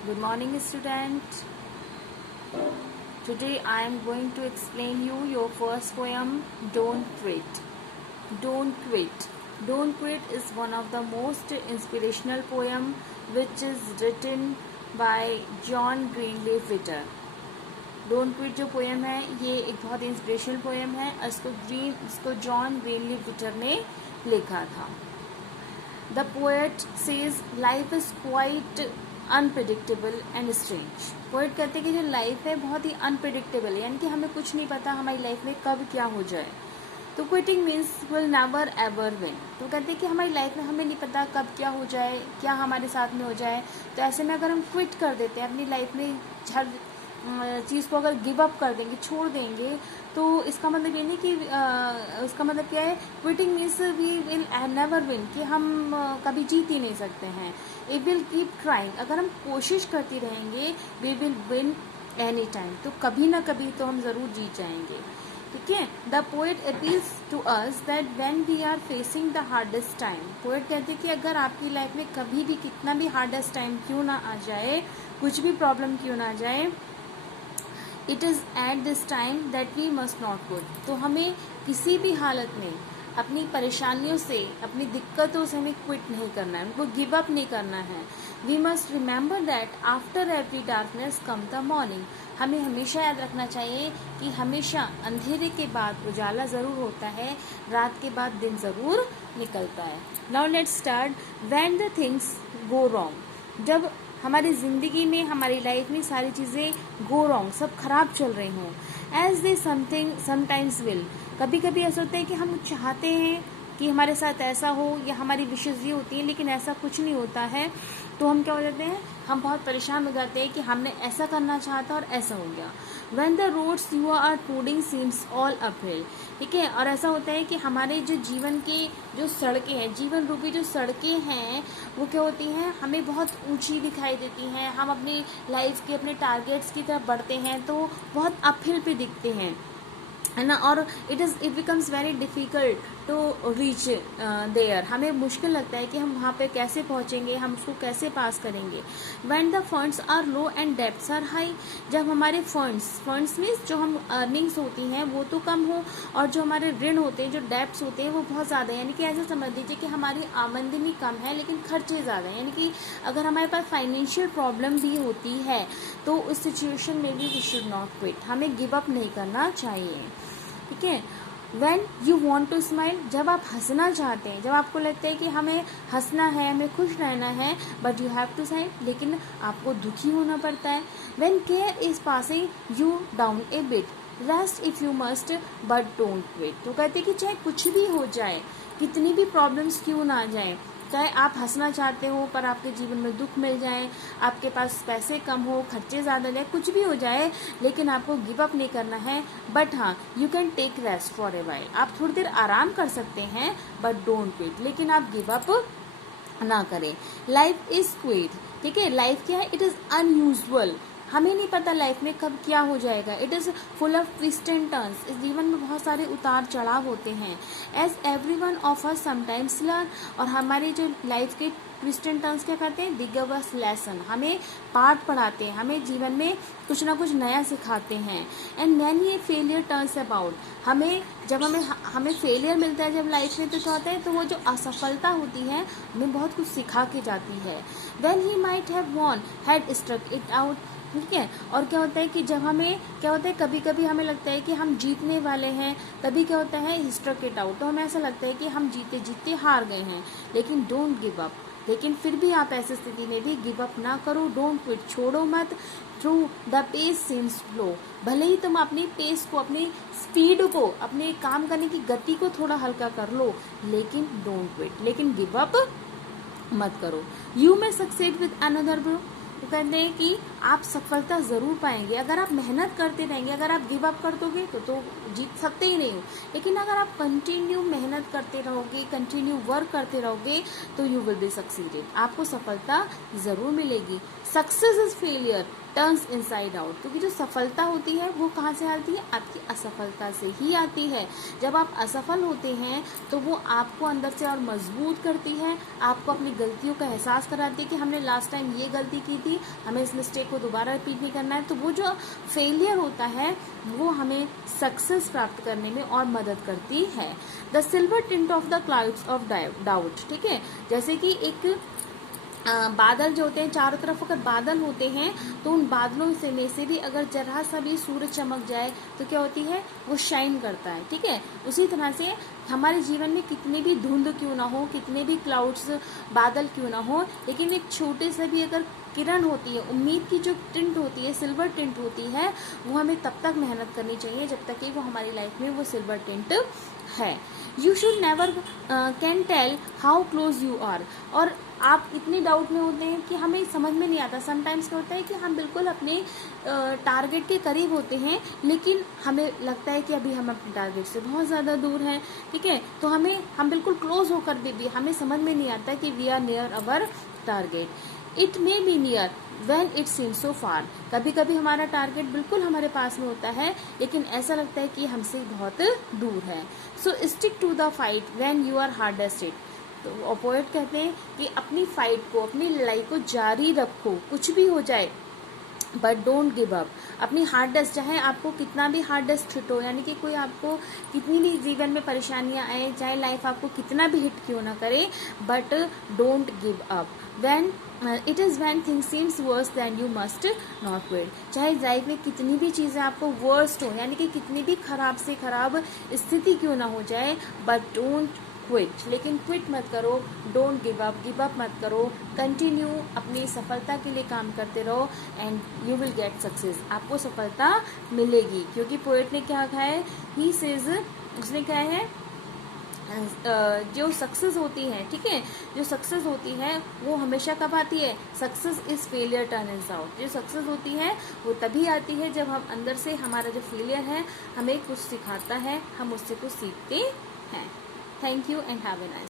Good morning, student. Today I am going to explain you your first poem, Don't Quit. Don't Quit. Don't Quit is one of the most inspirational poem which is written by John Greenleaf Whittier. Don't quit जो poem है ये एक बहुत inspirational poem है। इसको John ग्रीनलीफ विटर ने लिखा था। The poet says life is quite unpredictable and strange. Poet कहते हैं कि जो लाइफ है बहुत ही अनप्रिडिक्टेबल है, यानी कि हमें कुछ नहीं पता हमारी लाइफ में कब क्या हो जाए। तो quitting means will never ever win. तो कहते हैं कि हमारी लाइफ में हमें नहीं पता कब क्या हो जाए, क्या हमारे साथ में हो जाए। तो ऐसे में अगर हम क्विट कर देते हैं अपनी लाइफ में, हर चीज़ को अगर गिव अप कर देंगे, छोड़ देंगे, तो इसका मतलब ये नहीं कि उसका मतलब क्या है। Quitting means we will never win, कि हम कभी जीत ही नहीं सकते हैं। वी विल कीप ट्राइंग, अगर हम कोशिश करते रहेंगे, we will win any time, तो कभी ना कभी तो हम ज़रूर जीत जाएंगे। ठीक है। The poet appeals to us that when we are facing the hardest time. Poet कहते हैं कि अगर आपकी लाइफ में कभी भी कितना भी हार्डेस्ट टाइम क्यों ना आ जाए, कुछ भी प्रॉब्लम क्यों ना आ जाए, it is at this time that we must not quit. तो हमें किसी भी हालत में अपनी परेशानियों से, अपनी दिक्कतों से हमें क्विट नहीं करना है, उनको गिव अप नहीं करना है। We must remember that after every darkness come the morning. हमें हमेशा याद रखना चाहिए कि हमेशा अंधेरे के बाद उजाला ज़रूर होता है, रात के बाद दिन ज़रूर निकलता है। Now let's start. When the things go wrong. जब हमारी ज़िंदगी में, हमारी लाइफ में सारी चीज़ें गो रॉन्ग, सब खराब चल रही हों, as they something sometimes will. कभी कभी ऐसा होता है कि हम चाहते हैं कि हमारे साथ ऐसा हो, या हमारी विशेष ये होती है, लेकिन ऐसा कुछ नहीं होता है। तो हम क्या हो जाते हैं, हम बहुत परेशान हो जाते हैं कि हमने ऐसा करना चाहा था और ऐसा हो गया। When the roads you are trudging seems all uphill। ठीक है। और ऐसा होता है कि हमारे जो जीवन के जो सड़कें हैं, जीवन रूपी जो सड़कें हैं, वो क्या होती हैं, हमें बहुत ऊंची दिखाई देती हैं। हम अपनी लाइफ के, अपने टारगेट्स की तरफ बढ़ते हैं तो बहुत अपहिल पे दिखते हैं, है ना। और it becomes very difficult to reach there. हमें मुश्किल लगता है कि हम वहाँ पे कैसे पहुँचेंगे, हम उसको कैसे पास करेंगे। When the funds are low and debts are high. जब हमारे फंड्स मीन्स जो हम अर्निंग्स होती हैं वो तो कम हो, और जो हमारे ऋण होते हैं, जो डेब्ट्स होते हैं वो बहुत ज़्यादा, यानी कि ऐसा समझ लीजिए कि हमारी आमदनी कम है लेकिन खर्चे ज़्यादा हैं। यानी कि अगर हमारे पास फाइनेंशियल प्रॉब्लम भी होती है तो उस सिचुएशन में भी वी शुड नॉट क्विट, हमें गिव अप नहीं करना चाहिए। ठीक है। When you want to smile, जब आप हंसना चाहते हैं, जब आपको लगता है कि हमें हंसना है, हमें खुश रहना है, but you have to smile, लेकिन आपको दुखी होना पड़ता है। When care is passing you down a bit, rest if you must, but don't quit। तो कहते हैं कि चाहे कुछ भी हो जाए, कितनी भी प्रॉब्लम्स क्यों ना आ जाए, चाहे आप हंसना चाहते हो पर आपके जीवन में दुख मिल जाए, आपके पास पैसे कम हो, खर्चे ज़्यादा जाए, कुछ भी हो जाए, लेकिन आपको गिव अप नहीं करना है। बट हाँ, you can take rest for a while. आप थोड़ी देर आराम कर सकते हैं, बट डोंट क्विट, लेकिन आप गिव अप ना करें। Life is quit. ठीक है। लाइफ क्या है, इट इज़ अनयूजुअल। हमें नहीं पता लाइफ में कब क्या हो जाएगा। It is full of twist and turns. इस जीवन में बहुत सारे उतार चढ़ाव होते हैं। As every one of us sometimes learn. और हमारे जो लाइफ के ट्विस्ट एंड टर्न्स क्या करते हैं, दे गिव अस लेसन, हमें पाठ पढ़ाते हैं, हमें जीवन में कुछ ना कुछ नया सिखाते हैं। एंड व्हेन ये फेलियर टर्न्स अबाउट, जब हमें फेलियर मिलता है जब लाइफ में, तो क्या होता है, तो वो जो असफलता होती है हमें बहुत कुछ सिखा के जाती है। When he might have won had struck it out. ठीक है। और क्या होता है कि जब हमें क्या होता है, कभी कभी हमें लगता है कि हम जीतने वाले हैं, तभी क्या होता है, स्ट्रक इट आउट, तो हमें ऐसा लगता है कि हम जीते जीते हार गए हैं। लेकिन डोंट गिव अप, लेकिन फिर भी आप ऐसी स्थिति में भी गिव अप ना करो। डोंट क्विट, छोड़ो मत। Through the pace seems slow. भले ही तुम अपनी पेस को, अपनी स्पीड को, अपने काम करने की गति को थोड़ा हल्का कर लो, लेकिन डोंट क्विट, लेकिन गिव अप मत करो। You may succeed with another bro. तो कहते हैं कि आप सफलता ज़रूर पाएंगे अगर आप मेहनत करते रहेंगे। अगर आप गिव अप कर दोगे तो जीत सकते ही नहीं हो, लेकिन अगर आप कंटिन्यू मेहनत करते रहोगे, कंटिन्यू वर्क करते रहोगे, तो यू विल बी सक्सीडेड, आपको सफलता ज़रूर मिलेगी। Success is failure turns inside out, क्योंकि जो सफलता होती है वो कहाँ से आती है, आपकी असफलता से ही आती है। जब आप असफल होते हैं तो वो आपको अंदर से और मजबूत करती है, आपको अपनी गलतियों का एहसास कराती है कि हमने लास्ट टाइम ये गलती की थी, हमें इस मिस्टेक को दोबारा रिपीट नहीं करना है। तो वो जो फेलियर होता है वो हमें सक्सेस प्राप्त करने में और मदद करती है। The silver tint of the clouds of doubt, ठीक है, जैसे कि एक बादल जो होते हैं, चारों तरफ अगर बादल होते हैं तो उन बादलों से में से भी अगर जरा सा भी सूरज चमक जाए तो क्या होती है, वो शाइन करता है, ठीक है। उसी तरह से हमारे जीवन में कितने भी धुंध क्यों ना हो, कितने भी क्लाउड्स बादल क्यों ना हो, लेकिन एक छोटे से भी अगर किरण होती है, उम्मीद की जो टिंट होती है, सिल्वर टिंट होती है, वो हमें तब तक मेहनत करनी चाहिए जब तक कि वो हमारी लाइफ में वो सिल्वर टिंट है। You should never can tell how close you are. और आप इतने डाउट में होते हैं कि हमें समझ में नहीं आता, समटाइम्स क्या होता है कि हम बिल्कुल अपने टारगेट के करीब होते हैं, लेकिन हमें लगता है कि अभी हम अपने टारगेट से बहुत ज़्यादा दूर हैं, ठीक है। तो हम बिल्कुल क्लोज होकर भी हमें समझ में नहीं आता कि we are near our target. It may be near when it seems so far. कभी कभी हमारा टारगेट बिल्कुल हमारे पास में होता है, लेकिन ऐसा लगता है कि हमसे बहुत दूर है। So stick to the fight when you are hardest hit. तो पोएट कहते हैं कि अपनी फाइट को, अपनी लड़ाई को जारी रखो, कुछ भी हो जाए, बट डोंट गिव अप। अपनी हार्डेस्ट, चाहे आपको कितना भी हार्डेस्ट हिट हो, यानी कि कोई आपको कितनी भी जीवन में परेशानियां आए, चाहे लाइफ आपको कितना भी हिट क्यों ना करे, but don't give up. When it is when things seems verse then you must not quit. चाहे लाइफ में कितनी भी चीज़ें आपको वर्स्ट हो, यानी कि कितनी भी खराब से खराब स्थिति क्यों ना हो जाए, बट डोंट क्विट, लेकिन क्विट मत करो, डोंट गिव अप मत करो, कंटिन्यू अपनी सफलता के लिए काम करते रहो and you will get success. आपको सफलता मिलेगी, क्योंकि पोएट ने क्या कहा है, ही सेज, उसने कहा है जो सक्सेस होती है, ठीक है, जो सक्सेस होती है वो हमेशा कब आती है, success is failure turns out. जो सक्सेस होती है वो तभी आती है जब हम अंदर से, हमारा जो फेलियर है हमें कुछ सिखाता है, हम उससे कुछ सीखते हैं। Thank you and have a nice